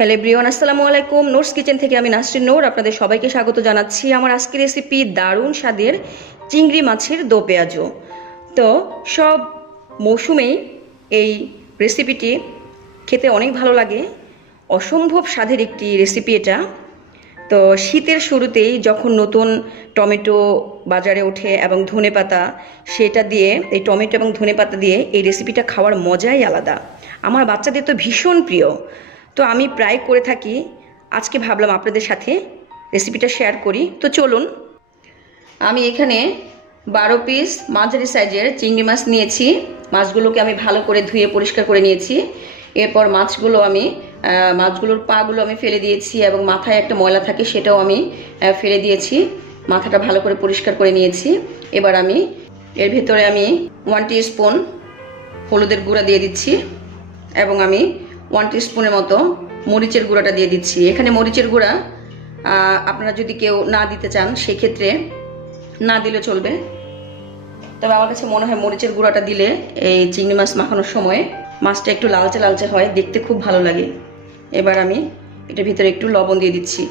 Hello Brian আসসালামু আলাইকুম। Notes kitchen থেকে আমি নাসরিন নোর আপনাদের সবাইকে স্বাগত জানাচ্ছি। আমার আজকের রেসিপি দারুণ স্বাদের চিংড়ি মাছের দো পেঁয়াজো। তো সব মৌসুমেই এই রেসিপিটি খেতে অনেক ভালো লাগে। অসম্ভব স্বাদের একটি রেসিপি এটা। তো শীতের শুরুতেই যখন নতুন টমেটো বাজারে ওঠে এবং ধনে পাতা, সেটা দিয়ে, এই টমেটো এবং ধনে পাতা দিয়ে এই রেসিপিটা খাওয়ার মজাই আলাদা। আমার বাচ্চাদের তো ভীষণ প্রিয়। তো আমি প্রায় করে থাকি। আজকে ভাবলাম আপনাদের সাথে রেসিপিটা শেয়ার করি। তো চলুন, আমি এখানে বারো পিস মাঝারি সাইজের চিংড়ি মাছ নিয়েছি। মাছগুলোকে আমি ভালো করে ধুয়ে পরিষ্কার করে নিয়েছি। এরপর মাছগুলো আমি মাছগুলোর পাগুলো আমি ফেলে দিয়েছি এবং মাথায় একটা ময়লা থাকে সেটাও আমি ফেলে দিয়েছি। মাথাটা ভালো করে পরিষ্কার করে নিয়েছি। এবার আমি, এর ভেতরে আমি ওয়ান স্পুন হলুদের গুঁড়া দিয়ে দিচ্ছি এবং আমি ওয়ান স্পুনের মতো মরিচের গুঁড়াটা দিয়ে দিচ্ছি। এখানে মরিচের গুঁড়া আপনারা যদি কেউ না দিতে চান, সেক্ষেত্রে না দিলে চলবে। তবে আমার কাছে মনে হয় মরিচের গুঁড়াটা দিলে এই চিংড়ি মাছ মাখানোর সময় মাছটা একটু লালচে লালচে হয়, দেখতে খুব ভালো লাগে। এবার আমি এটার ভিতরে একটু লবণ দিয়ে দিচ্ছি।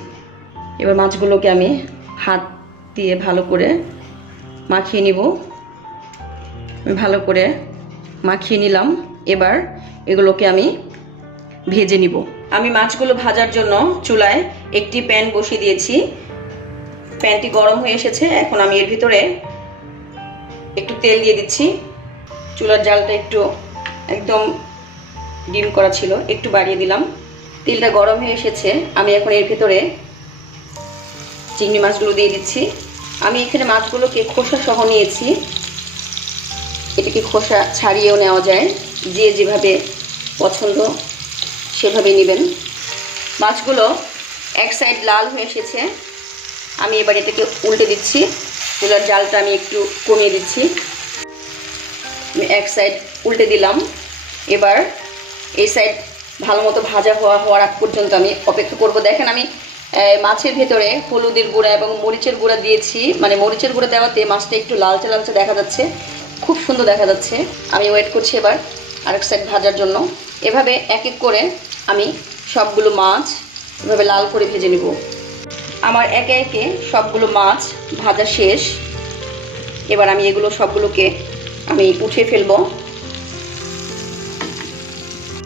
এবার মাছগুলোকে আমি হাত দিয়ে ভালো করে মাখিয়ে নিব। ভালো করে মাখিয়ে নিলাম। এবার এগুলোকে আমি ভেজে নিব। আমি মাছগুলো ভাজার জন্য চুলায় একটি প্যান বসিয়ে দিয়েছি। প্যানটি গরম হয়ে এসেছে, এখন আমি এর ভিতরে একটু তেল দিয়ে দিচ্ছি। চুলার জালটা একটু একদম ডিম করা ছিল, একটু বাড়িয়ে দিলাম। তেলটা গরম হয়ে এসেছে, আমি এখন এর ভিতরে চিংড়ি মাছগুলো দিয়ে দিচ্ছি। আমি এখানে মাছগুলোকে খোসা সহ নিয়েছি। এটাকে খোসা ছাড়িয়েও নেওয়া যায়, যে যেভাবে পছন্দ সেভাবে নেবেন। মাছগুলো এক সাইড লাল হয়ে এসেছে। আমি এবার এটাকে উল্টে দিচ্ছি। চুলার জালটা আমি একটু কমিয়ে দিচ্ছি। আমি এক সাইড উল্টে দিলাম। এবার এই সাইড ভালো মতো ভাজা হওয়া হওয়ার আগ পর্যন্ত আমি অপেক্ষা করব। দেখেন আমি মাছের ভেতরে হলুদের গুঁড়া এবং মরিচের গুঁড়া দিয়েছি। মানে মরিচের গুঁড়া দেওয়াতে মাছটা একটু লালচে লালচে দেখা যাচ্ছে। খুব সুন্দর দেখা যাচ্ছে। আমি ওয়েট করছি এবার। আরেক সাইড ভাজার জন্য। এভাবে এক এক করে আমি সবগুলো মাছ এভাবে লাল করে ভেজে নেব। আমার একে একে সবগুলো মাছ ভাজা শেষ। এবার আমি এগুলো সবগুলোকে আমি উঠে ফেলব।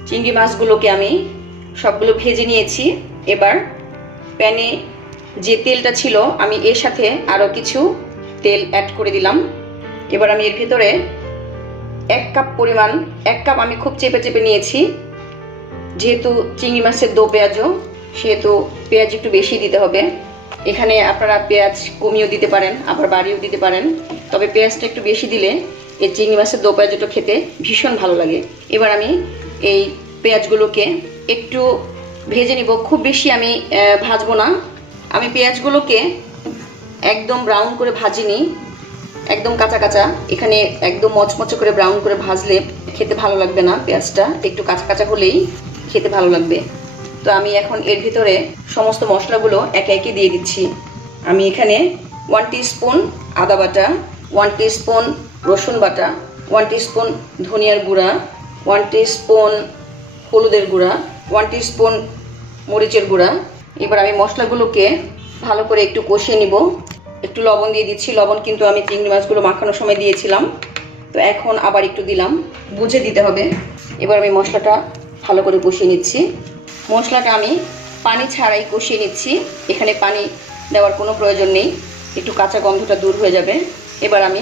চিংড়ি মাছগুলোকে আমি সবগুলো ভেজে নিয়েছি। এবার প্যানে যে তেলটা ছিল, আমি এর সাথে আরও কিছু তেল অ্যাড করে দিলাম। এবার আমি এর ভেতরে এক কাপ পরিমাণ, এক কাপ আমি খুব চেপে চেপে নিয়েছি। যেহেতু চিংড়ি মাছের দো পেঁয়াজও, সেহেতু পেঁয়াজ একটু বেশি দিতে হবে। এখানে আপনারা পেঁয়াজ কমিয়েও দিতে পারেন, আবার বাড়িয়েও দিতে পারেন। তবে পেঁয়াজটা একটু বেশি দিলে এই চিংড়ি মাছের দো পেঁয়াজটা খেতে ভীষণ ভালো লাগে। এবার আমি এই পেঁয়াজগুলোকে একটু ভেজে নিব। খুব বেশি আমি ভাজবো না। আমি পেঁয়াজগুলোকে একদম ব্রাউন করে ভাজিনি। একদম কাঁচা কাঁচা। এখানে একদম মচমচে করে ব্রাউন করে ভাজলে খেতে ভালো লাগবে না পেঁয়াজটা। একটু কাঁচা কাঁচা হলেই খেতে ভালো লাগবে। তো আমি এখন এর ভিতরে সমস্ত মশলাগুলো একে একে দিয়ে দিচ্ছি। আমি এখানে ওয়ান স্পুন আদা বাটা ওয়ান স্পুন রসুন বাটা ওয়ান স্পুন ধনিয়ার গুঁড়া ওয়ান স্পুন হলুদের গুঁড়া ওয়ান স্পুন মরিচের গুঁড়া। এবার আমি মশলাগুলোকে ভালো করে একটু কষিয়ে নিব। একটু লবণ দিয়ে দিচ্ছি। লবণ কিন্তু আমি চিংড়ি মাছগুলো মাখানোর সময় দিয়েছিলাম। তো এখন আবার একটু দিলাম। বুঝে দিতে হবে। এবার আমি মশলাটা ভালো করে কষিয়ে নিচ্ছি। মশলাটা আমি পানি ছাড়াই কষিয়ে নিচ্ছি। এখানে পানি দেওয়ার কোনো প্রয়োজন নেই। একটু কাঁচা গন্ধটা দূর হয়ে যাবে। এবার আমি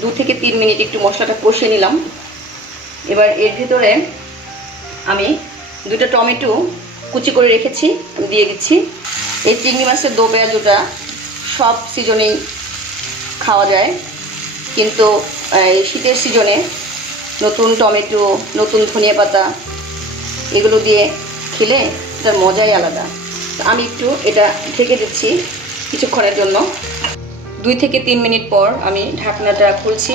দু থেকে তিন মিনিট একটু মশলাটা কষিয়ে নিলাম। এবার এর ভিতরে আমি দুটো টমেটো কুচি করে রেখেছি। দিয়ে দিচ্ছি। এই চিংড়ি মাছের দো পেঁয়াজটা সব সিজনেই খাওয়া যায়। কিন্তু শীতের সিজনে নতুন টমেটো, নতুন ধনিয়া পাতা এগুলো দিয়ে খেলে তার মজাই আলাদা। আমি একটু এটা ঢেকে দিচ্ছি কিছুক্ষণের জন্য। দুই থেকে তিন মিনিট পর আমি ঢাকনাটা খুলছি।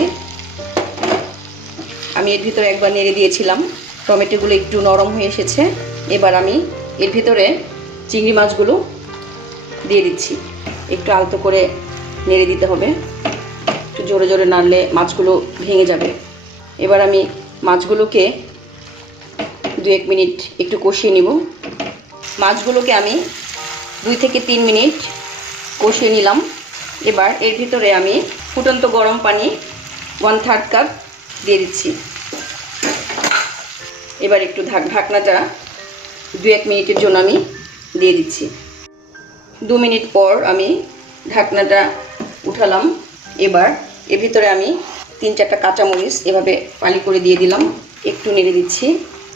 আমি এর ভিতরে একবার নেড়ে দিয়েছিলাম। টমেটোগুলো একটু নরম হয়ে এসেছে। এবার আমি এর ভিতরে চিংড়ি মাছগুলো দিয়ে দিচ্ছি। একটু আলতো করে নেড়ে দিতে হবে। একটু জোরে জোরে নাড়লে মাছগুলো ভেঙে যাবে। এবার আমি মাছগুলোকে দু এক মিনিট একটু কষিয়ে নিব। মাছগুলোকে আমি দুই থেকে তিন মিনিট কষিয়ে নিলাম। এবার এর ভিতরে আমি ফুটন্ত গরম পানি ওয়ান থার্ড কাপ দিয়ে দিচ্ছি। এবার একটু ঢাক ঢাকনাটা দু এক মিনিটের জন্য আমি দিয়ে দিচ্ছি। দু মিনিট পর আমি ঢাকনাটা উঠালাম। এবার এর ভিতরে আমি তিন চারটা কাঁচামরিচ এভাবে পালি করে দিয়ে দিলাম। একটু নেড়ে দিচ্ছি।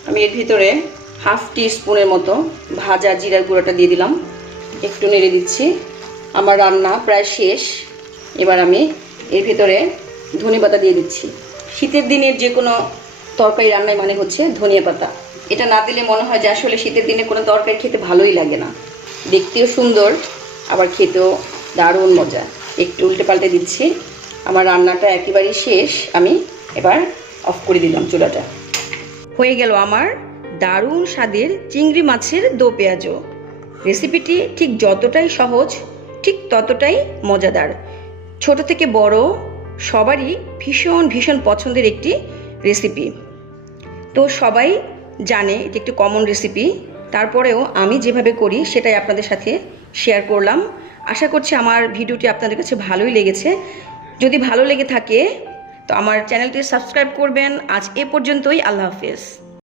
আমি এর ভিতরে হাফ টি স্পুনের মতো ভাজা জিরার গুঁড়োটা দিয়ে দিলাম। একটু নেড়ে দিচ্ছি। আমার রান্না প্রায় শেষ। এবার আমি এর ভিতরে ধনে পাতা দিয়ে দিচ্ছি। শীতের দিনের যে কোনো তরকারি রান্নায় মানে হচ্ছে ধনিয়া পাতা। এটা না দিলে মনে হয় যে আসলে শীতের দিনে কোনো তরকারি খেতে ভালোই লাগে না। দেখতেও সুন্দর, আবার খেতেও দারুণ মজা। একটু উল্টে পাল্টে দিচ্ছি। আমার রান্নাটা একেবারেই শেষ। আমি এবার অফ করে দিলাম চুলাটা। হয়ে গেল আমার দারুণ স্বাদের চিংড়ি মাছের দো পেঁয়াজো রেসিপিটি ঠিক যতটাই সহজ, ঠিক ততটাই মজাদার। ছোট থেকে বড়, সবারই ভীষণ ভীষণ পছন্দের একটি রেসিপি। তো সবাই জানে এটি একটি কমন রেসিপি তারপরেও আমি যেভাবে করি সেটাই আপনাদের সাথে শেয়ার করলাম। আশা করছি আমার ভিডিওটি আপনাদের কাছে ভালোই লেগেছে। যদি ভালো লেগে থাকে, তো আমার চ্যানেলটি সাবস্ক্রাইব করবেন। আজ এ পর্যন্তই, আল্লাহ হাফেজ।